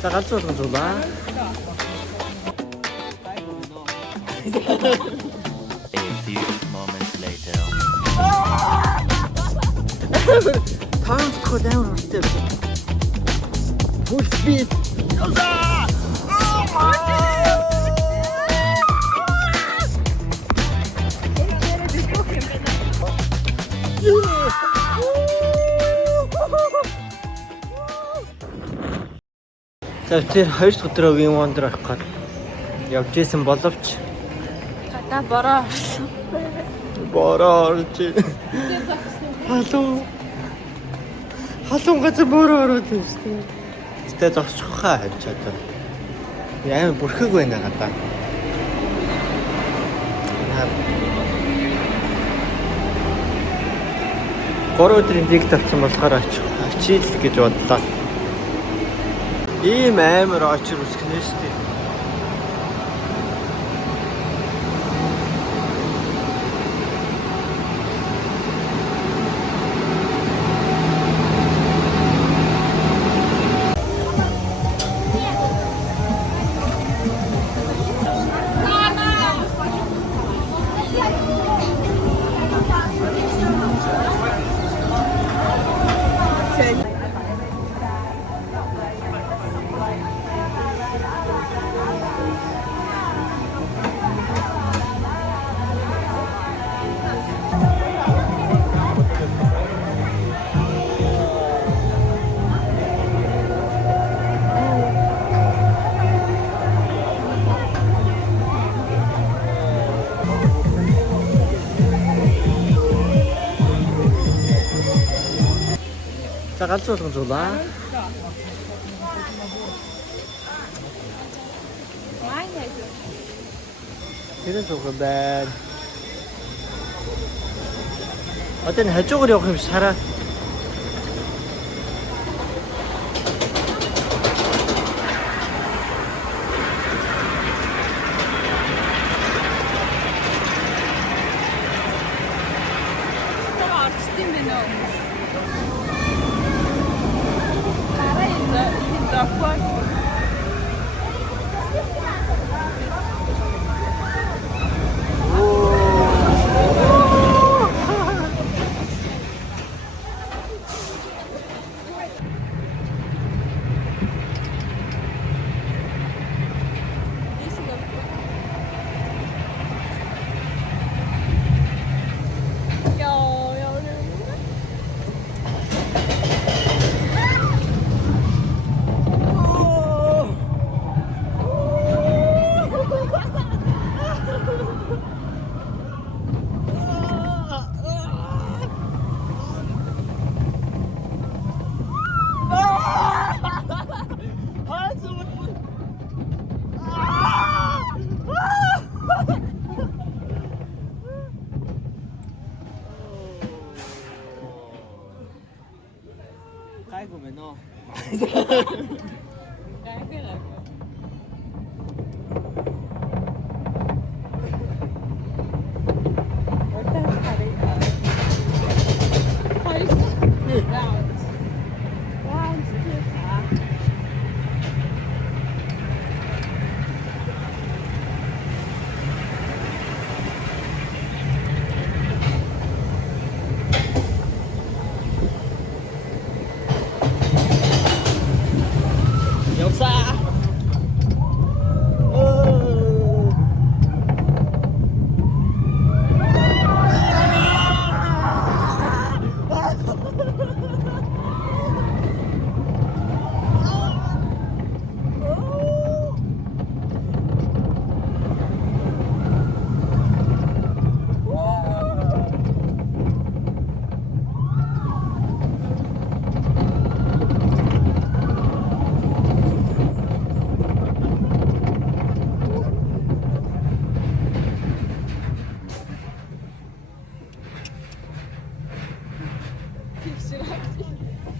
자, 같이 오는 거 봐. A few moments later. Time to go down or step. Full speed. За тэр 2 дахь өдрийн Wonder авах гээд явж исэн боловч Гадаа бороо орсон. бороо орж халуун газар бороо ороод байна шүү дээ. Гэтэ зогсчиххаа хавч одоо. Яа бүрхэг байна гадаа. 3 өдрийн дэг тавьсан болохоор ачийл гэж бодлоо. Ийм амар очир үсгэнэ шүү дээ. 자, 같이 오는 거 줘봐. 이런 쪽은 bad. 어떤 해쪽으로 여기 살아. Artistin beni olmuş. Parayla idraklar. 아이고 왜 너?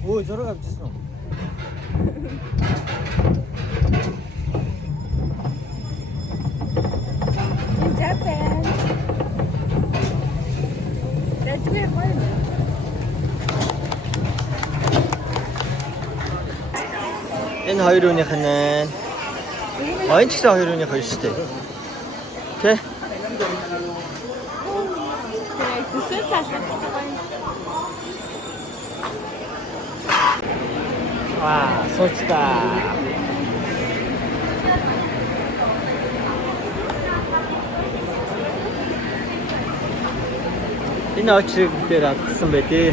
오, 저러 가봤어. In Japan. That's where mine is. Энэ Энэ 2 үнийх нь. Оин ч гэсэн 2 үнийх хоёр шүү дээ. Тэ? Тэсээ таашаа. Ваа, сочта. Энэ очрыг дээр авсан байдээ.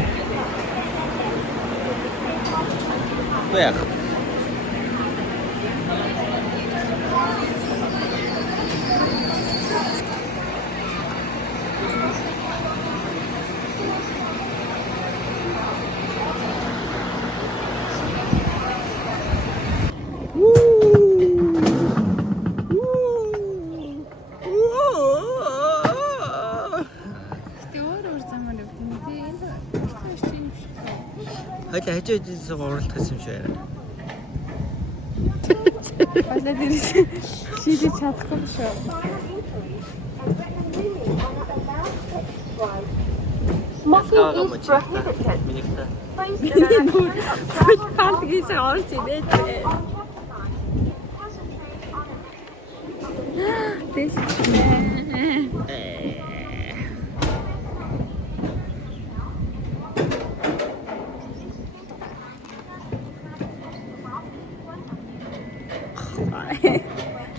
Бэх. Хажаа хажуудаас уралдах гэсэн юм шиг байна. Басна дээрээс шийдэж чадахгүй шүү. Smoking is prohibited. Минийхтэй. Фант гис орж ирээд. Тэс.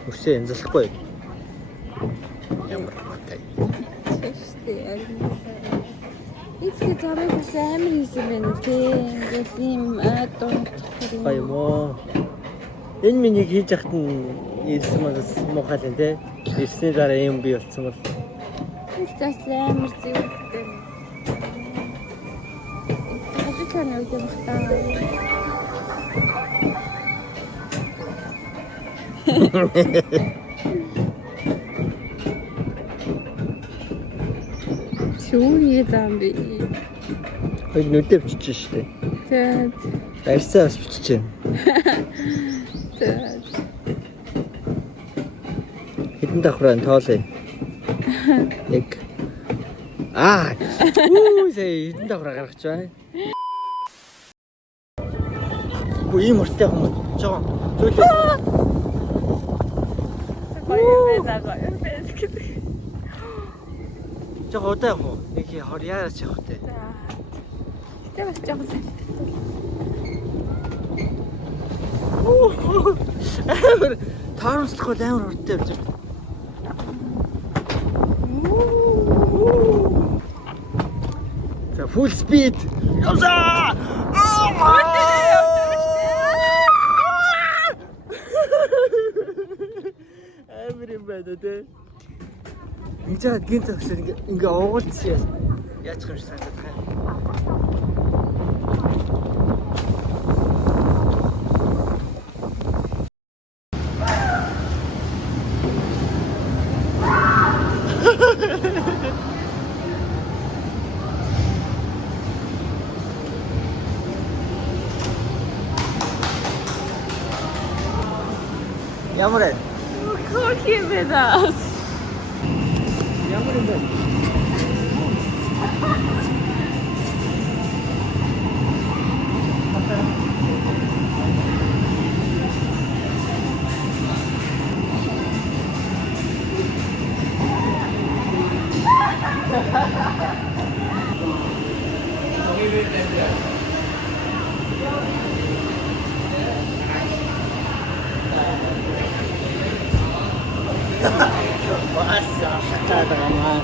Үсээ янзлахгүй. Ямар матай. Тэстэй. Ихтэй зарыг бас амар хийсэн байна тий. Ингээл ийм дунд. Гоё мó. Энэ миний хийж яхад нь ирсэн магас муухай л тий. Ирсний дараа юм би болцсон бол. Тэстээс амар зүйтэй. Хажуугаар нь үгүй бахтаа. Шүүний дамби. Хөөе нүдээ бичиж штэ. Тэгээд Арьсаа бас бичиж байна. тэгээд Хэдэн давхраа тоолъё. Яг. Үу сая хэдэн давхраа гаргаж байна. Үгүй ийм урттай хүмүүс жоо. Зөөлөө. Жоо удаа яг уу. Нэг хор яарч явах те. Тэ бас жоохон сайн. Амар тааруулах бол амар урттай явж байна. За full speed. Явсаа! Амар юм байна те. Ингэж яагаад гинт өгсөр ингээ уугалцсан яачих юм шиг санагдаад байна. Ямар вэ? Хөөе мэдээс. Ямар юм бэ? Wasa, kata naman.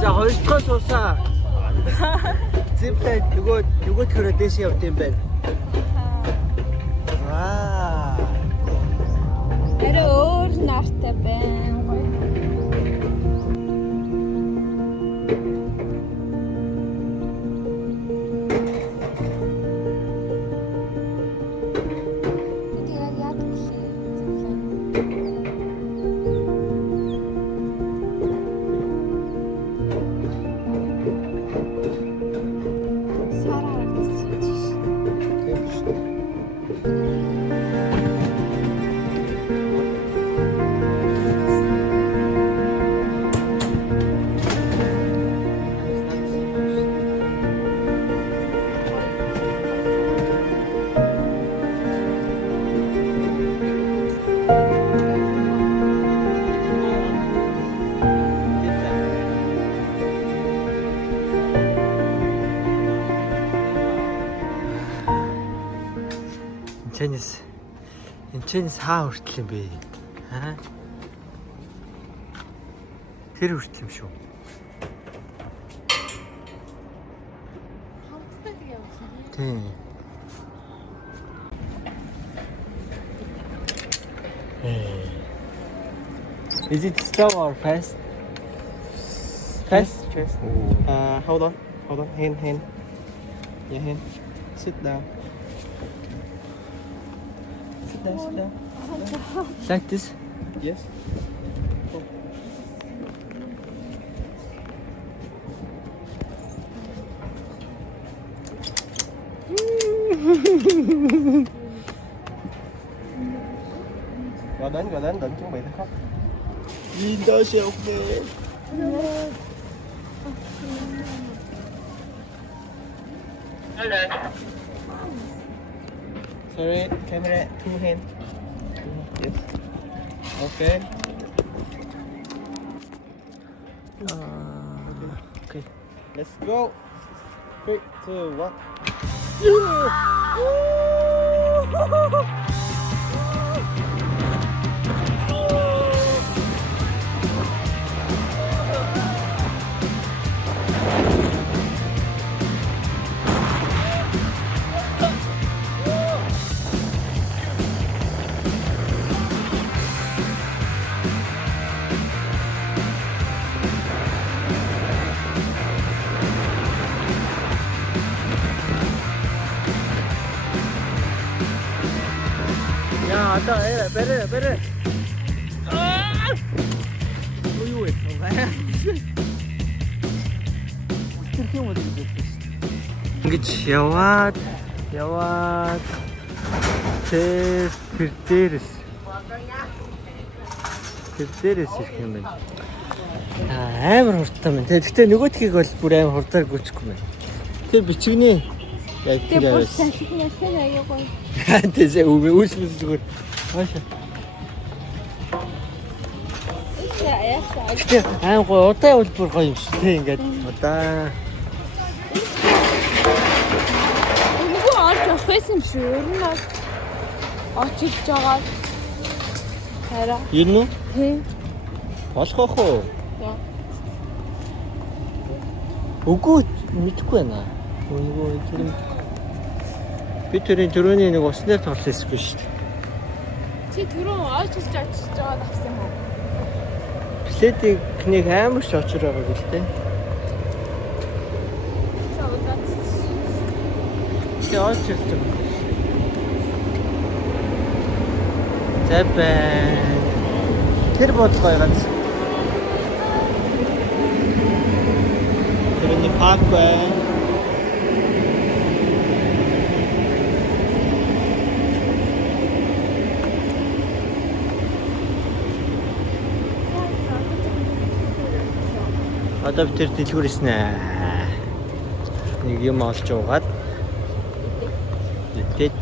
За хоёрдугаар суусаа. Зиптэй нөгөө төрөө дэш явд юм байна. Аа. чинь саа хүртэл юм бэ? Аа. Тэр хүртэл юм шүү. Хамтдаа тэгээ явуулсан. Тийм. Is it slow or fast? Fast. Hold on. Hand. Yeah, hand. Sit down. Sit down. Like this? Yes. Rồi đến định chuẩn bị thôi khóc. Nhìn đó sẽ ok. Sorry, camera, two hand. Yes. Okay. Okay. Let's go. 3, 2, 1. 야, 아따, 빼래. Ой, ингэж яваад тэр дээрээс ирэх юм байна. Амар хурдтай байна. Гэхдээ нөгөөдхийг бол бүр амар хурдаар гүйцэхгүй байна. Тэр бичигний яг тэр аваас. Тэсээ үүслэс зүгээр. Хаашаа. Гэтэ аим гоо удаа бол бүр гоё юм шүү. Тэ ингээд удаа. Үгүй олж авах юм шүү. Ер нь бол очиж байгаа. Хараа. Юу нү? Тий. Болох ах уу? Яа. Үгүй мэдгүй байна. Үгүй тэр юм. Би тэрийн төрөний нэг уснаар тоглосгүй шүү дээ. Чи түрүүн очиж жаад авсан юм уу? Пледийг нэг амар ч очор байгаа гэлтэй. Тэ очиж юм. Тэбэн. Тэр бодлогоо ганц. Тэрний папка. Одоо би тэр дэлгүүрсэн ээ. Нэг юм олж уугаад. Идээд.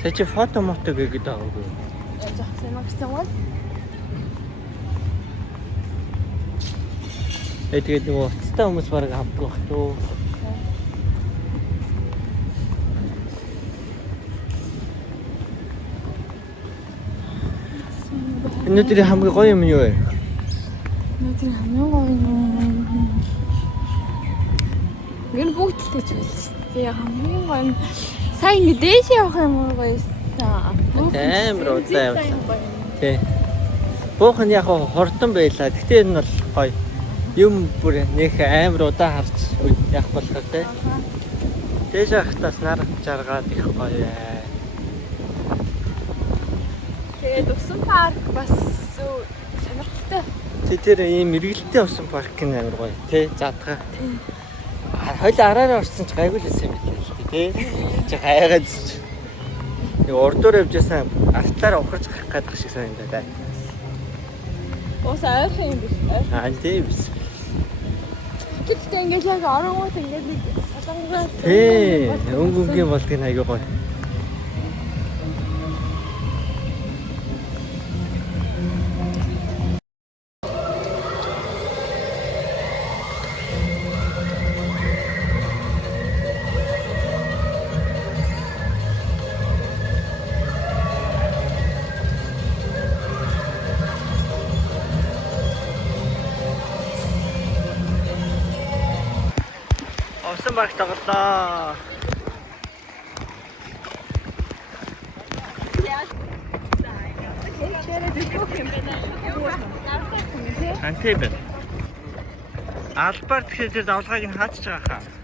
Тэч фото мото гэдэг байгаагүй. Яаж авсан юм гэсэн бол? Тэгээд нөгөө уцтай хүмүүс бараг авдаг бах туу. Өнөөдөр хамгийн гоё юм юу вэ? Өнөөдөр хамгийн гоё юм. Гэр бүгдтэй ч байсан. Тэгээ хамгийн гоё нь сайн мэдээж явах юм гоёсан. Амар удаа явсан. Тий. Буухан яг хордон байлаа. Гэтэ энэ бол гоё. Юм бүр нөх амар удаа харж явах болохоор тий. Дээш ахтаас нар жаргаад их гоё. Тэгээд усан парк бас сонирхолтой. Тэр ийм мэргэлтэй усан парк нь амар гоё тий. Задгаа. Хойл араараа орсон ч гайгүй л байсан юм билээ тий. Чи гайгаад ч. Нэг урдуур явж байсан артаар ухарч гарах гэдэг шиг санагдаа. Уус ойрхон юм биш. Аа тий биш. Гэхдээ ингээд яг оронгууд ингээд нэг солонгоо. Тий. Өнгөнгийн болдгийг аягүй гоё. Уулсан багш тоглолоо. Антиб. Албаар тэгэхээр тэр давлгааг нь хаачж байгаа хаа.